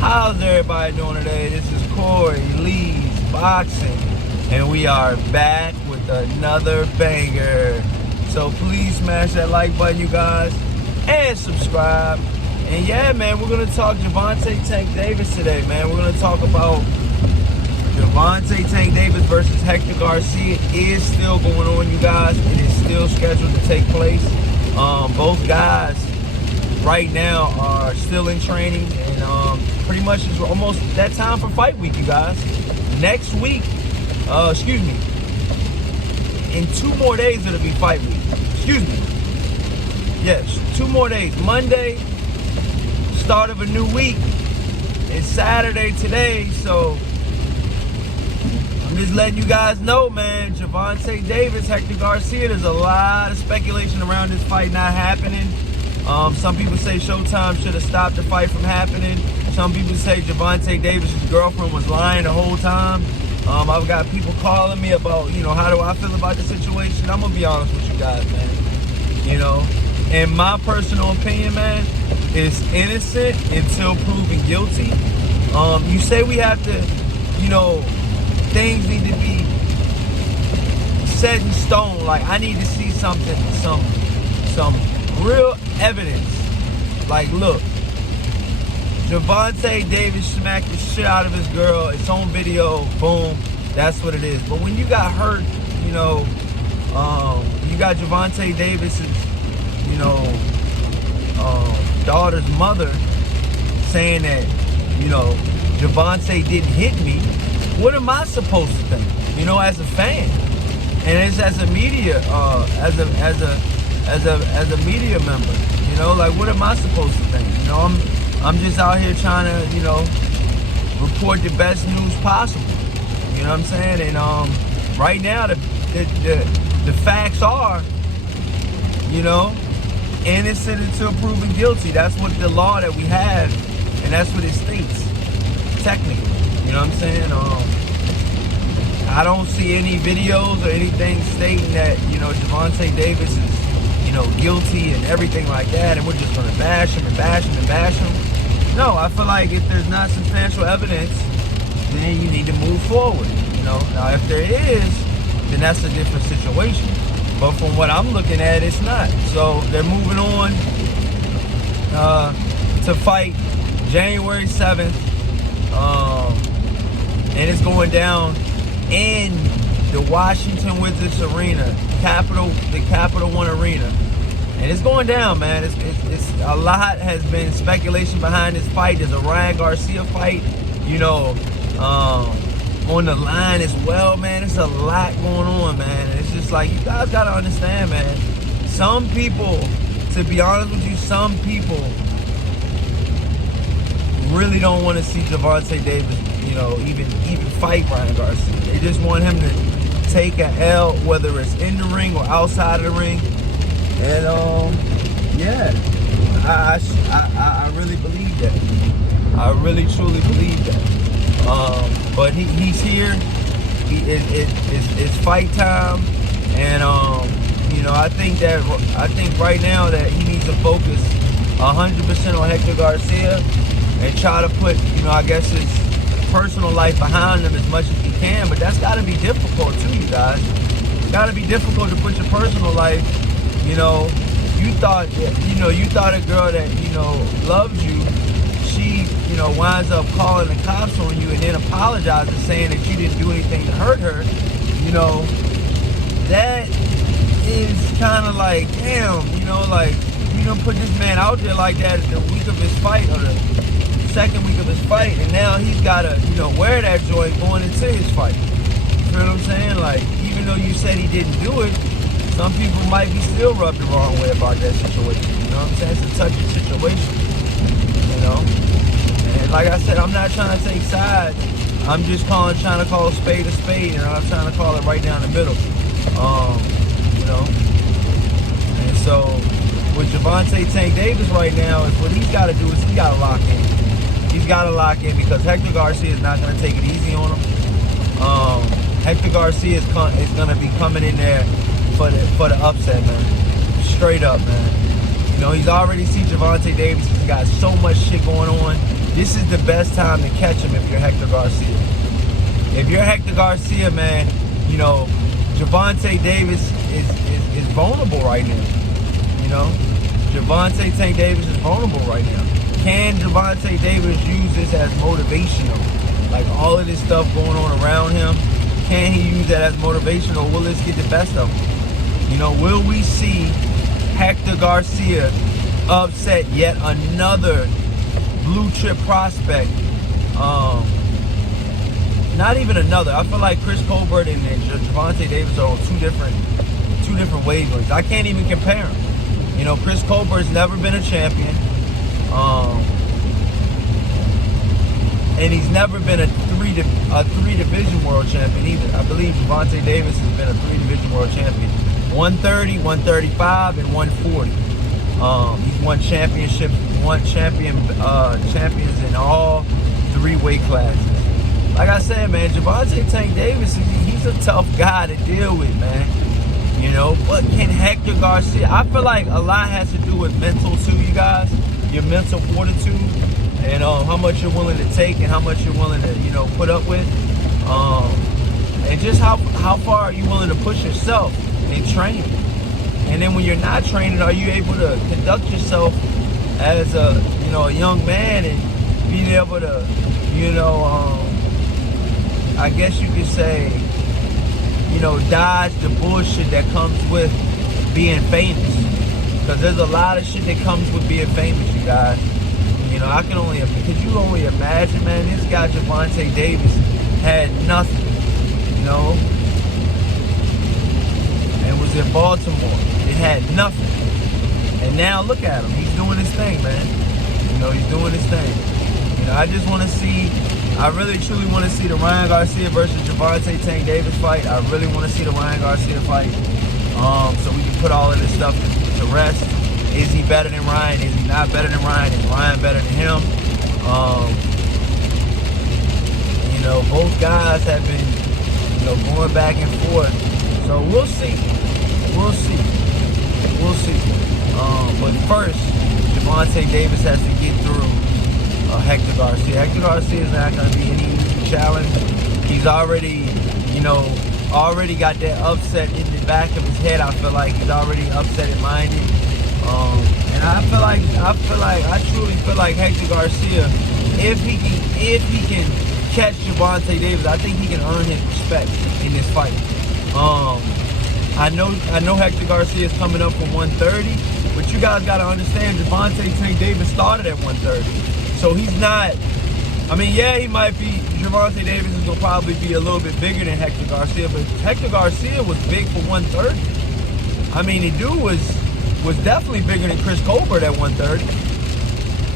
How's everybody doing today? This is Corey Lee's Boxing, and we are back with another banger. So please smash that like button, you guys, and subscribe. And yeah, man, we're gonna talk Gervonta Tank Davis today, man. We're gonna talk about Gervonta Tank Davis versus Hector Garcia. It is still going on, you guys. It is still scheduled to take place. Both guys right now are still in training, and pretty much it's almost that time for fight week, you guys. Next week, in 2 more days it'll be fight week. Yes, 2 more days. Monday, start of a new week. It's Saturday today, so I'm just letting you guys know, man. Gervonta Davis, Hector Garcia, there's a lot of speculation around this fight not happening. Some people say Showtime should have stopped the fight from happening. Some people say Gervonta Davis' girlfriend was lying the whole time. I've got people calling me about, how do I feel about the situation? I'm going to be honest with you guys, man. In my personal opinion, man, it's innocent until proven guilty. You say we have to, things need to be set in stone. Like, I need to see something, some real evidence. Like, look, Gervonta Davis smacked the shit out of his girl. It's on video. Boom. That's what it is. But when you got hurt, you got Gervonta Davis's, daughter's mother saying that, Gervonta didn't hit me. What am I supposed to think? As a fan, and it's as a media, as a media member. Like, what am I supposed to think? I'm just out here trying to, report the best news possible. You know what I'm saying? And right now, the facts are, innocent until proven guilty. That's what the law that we have, and that's what it states, technically. You know what I'm saying? I don't see any videos or anything stating that, Gervonta Davis is, guilty and everything like that, and we're just gonna bash him and bash him and bash him. No, I feel like if there's not substantial evidence, then you need to move forward. Now if there is, then that's a different situation. But from what I'm looking at, it's not. So they're moving on to fight January 7th, and it's going down in the Washington Wizards Arena, the Capital One Arena. And it's going down, man. It's a lot has been speculation behind this fight. There's a Ryan Garcia fight, on the line as well, man. There's a lot going on, man. It's just like, you guys gotta understand, man. Some people, to be honest with you, some people really don't want to see Gervonta Davis, even fight Ryan Garcia. They just want him to take a L, whether it's in the ring or outside of the ring. And yeah, I really believe that. I really truly believe that. But he's here. It's fight time, and I think right now that he needs to focus 100% on Hector Garcia and try to put I guess his personal life behind him as much as he can. But that's got to be difficult too, you guys. It's got to be difficult to put your personal life. You thought a girl that, loves you, she, winds up calling the cops on you and then apologizing, saying that you didn't do anything to hurt her. That is kind of like, damn, like, you don't put this man out there like that the week of his fight or the second week of his fight, and now he's got to, wear that joint going into his fight. You know what I'm saying? Like, even though you said he didn't do it, some people might be still rubbed the wrong way about that situation. You know what I'm saying? It's a touchy situation. And like I said, I'm not trying to take sides. I'm just trying to call a spade, and I'm trying to call it right down the middle. And so with Gervonta Tank Davis right now, is what he's got to do is he's got to lock in. He's got to lock in because Hector Garcia is not going to take it easy on him. Hector Garcia is going to be coming in there for the upset, man. Straight up, man. He's already seen Gervonta Davis. He's got so much shit going on. this is the best time to catch him if you're Hector Garcia. If you're Hector Garcia, man, you know, Gervonta Davis is vulnerable right now. You know, Gervonta Tank Davis is vulnerable right now. Can Gervonta Davis use this as motivational? Like all of this stuff going on around him, can he use that as motivation, or will this get the best of him? You know, will we see Hector Garcia upset yet another blue chip prospect? Not even another. I feel like Chris Colbert and Gervonta Davis are on two different wavelengths. I can't even compare them. You know, Chris Colbert's never been a champion, and he's never been a three division world champion either. I believe Gervonta Davis has been a 3-division world champion: 130, 135, and 140. He's won championships, champions in all 3 weight classes. Like I said, man, Gervonta Tank Davis, he's a tough guy to deal with, man. You know, but can Hector Garcia? I feel like a lot has to do with mental too, you guys. Your mental fortitude and how much you're willing to take and how much you're willing to, you know, put up with. And just how far are you willing to push yourself in training? And then when you're not training, are you able to conduct yourself as a, you know, a young man and being able to, you know, I guess you could say, you know, dodge the bullshit that comes with being famous. Because there's a lot of shit that comes with being famous, you guys. You know, could you only imagine, man, this guy Gervonta Davis had nothing, you know, and was in Baltimore. It had nothing. And now look at him. He's doing his thing, man. You know, he's doing his thing. You know, I just want to see, I really truly want to see the Ryan Garcia versus Gervonta Tank Davis fight. I really want to see the Ryan Garcia fight, so we can put all of this stuff to rest. Is he better than Ryan? Is he not better than Ryan? Is Ryan better than him? You know, both guys have been, you know, going back and forth. So we'll see. We'll see. We'll see. But first, Gervonta Davis has to get through Hector Garcia. Hector Garcia is not going to be any easy challenge. He's already, you know, got that upset in the back of his head. I feel like he's already upset and minded. And I truly feel like Hector Garcia, if he can catch Gervonta Davis, I think he can earn his respect in this fight. I know Hector Garcia is coming up from 130, but you guys got to understand Gervonta Tank Davis started at 130. So he's not, I mean, yeah, he might be, Gervonta Davis is going to probably be a little bit bigger than Hector Garcia, but Hector Garcia was big for 130. I mean, the dude was definitely bigger than Chris Colbert at 130.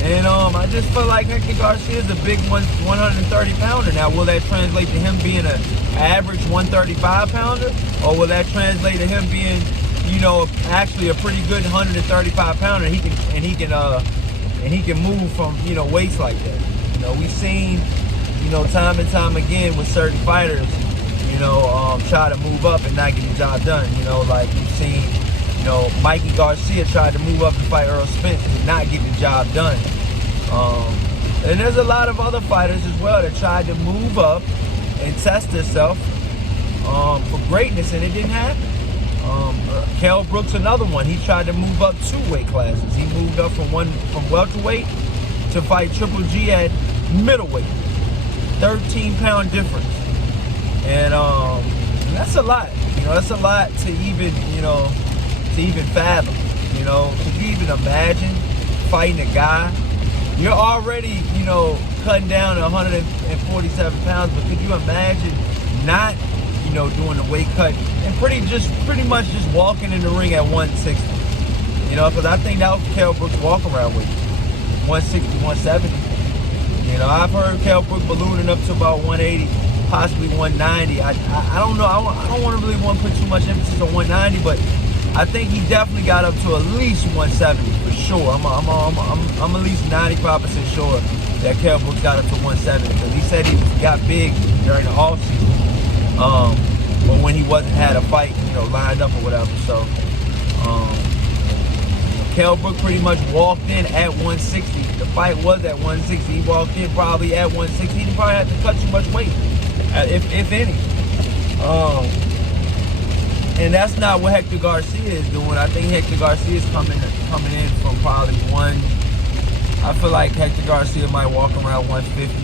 And I just feel like Hector Garcia is a big 130-pounder. Now, will that translate to him being an average 135-pounder? Or will that translate to him being, you know, actually a pretty good 135-pounder? He can move from, you know, weights like that. You know, we've seen, you know, time and time again with certain fighters, you know, try to move up and not get the job done. You know, like we've seen, you know, Mikey Garcia tried to move up to fight Earl Spence and not get the job done. And there's a lot of other fighters as well that tried to move up and test themselves for greatness, and it didn't happen. Kell Brooks, another one. He tried to move up 2 weight classes. He moved up from welterweight to fight Triple G at middleweight. 13-pound difference, and that's a lot. You know, that's a lot to even, you know, fathom. You know, could you even imagine fighting a guy? You're already, you know, cutting down to 147 pounds, but could you imagine not, you know, doing the weight cut and pretty much just walking in the ring at 160? You know, because I think that was Kell Brooks' walk-around weight, 160, 170. You know, I've heard Kell Brooks ballooning up to about 180, possibly 190. I don't know. I don't want to really want to put too much emphasis on 190, but I think he definitely got up to at least 170 for sure. I'm at least 95% sure that Kell Brooks got up to 170 because he said he got big during the off season, or when he wasn't had a fight, you know, lined up or whatever. So Kell Brook pretty much walked in at 160. The fight was at 160. He walked in probably at 160. He probably had to cut too much weight, if any. And that's not what Hector Garcia is doing. I think Hector Garcia is coming in from probably one. I feel like Hector Garcia might walk around 150.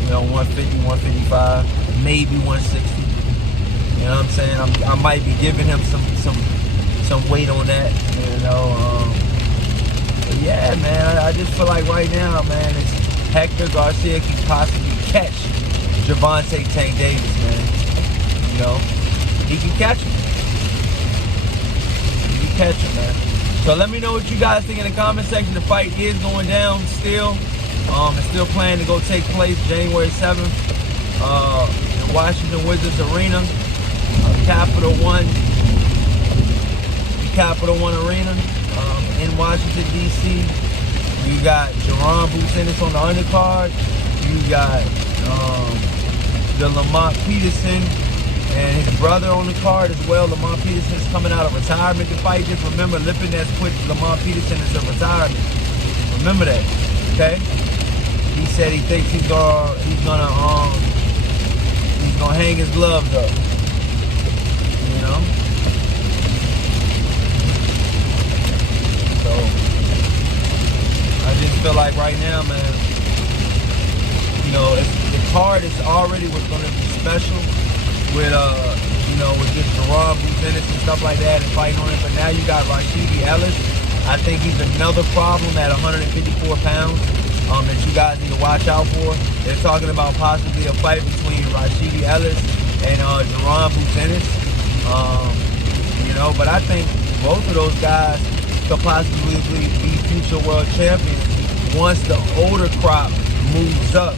You know, 150, 155, maybe 160. You know what I'm saying? I might be giving him some weight on that. You know. But yeah, man. I just feel like right now, man, it's Hector Garcia can possibly catch Gervonta Tank Davis, man. You know. He can catch him. He can catch him, man. So let me know what you guys think in the comment section. The fight is going down still. It's still planned to go take place January 7th in Washington Wizards Arena, Capital One Arena in Washington, D.C. You got Gervonta on the undercard. You got the Lamont Peterson and his brother on the card as well. Lamont Peterson is coming out of retirement to fight. Just remember, Lipinets put Lamont Peterson into retirement. Remember that, okay? He said he thinks he's gonna hang his gloves up. You know? So I just feel like right now, man, you know, the card is already was gonna be special. With you know, with just Gervonta and stuff like that and fighting on it. But now you got Rashidi Ellis. I think he's another problem at 154 pounds that you guys need to watch out for. They're talking about possibly a fight between Rashidi Ellis and Gervonta. You know, but I think both of those guys could possibly be future world champions once the older crop moves up,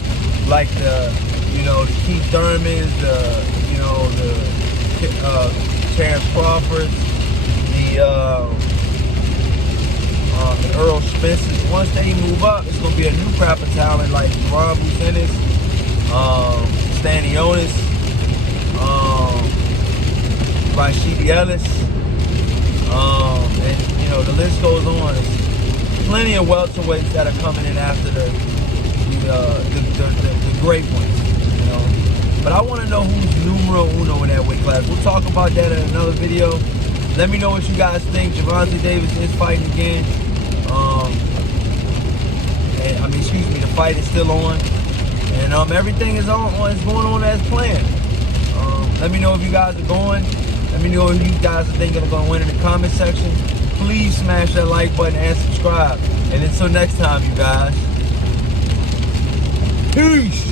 like the Keith Thurmans, the Terrence Crawford, the Earl Spence's. Once they move up, it's gonna be a new crop of talent like Gervonta, Stanionis, Rashidi Ellis, and the list goes on. There's plenty of welterweights that are coming in after the great ones. But I want to know who's numero uno in that weight class. We'll talk about that in another video. Let me know what you guys think. Gervonta Davis is fighting again. The fight is still on. And everything is going on as planned. Let me know if you guys are going. Let me know if you guys are thinking of going to win in the comment section. Please smash that like button and subscribe. And until next time, you guys. Peace.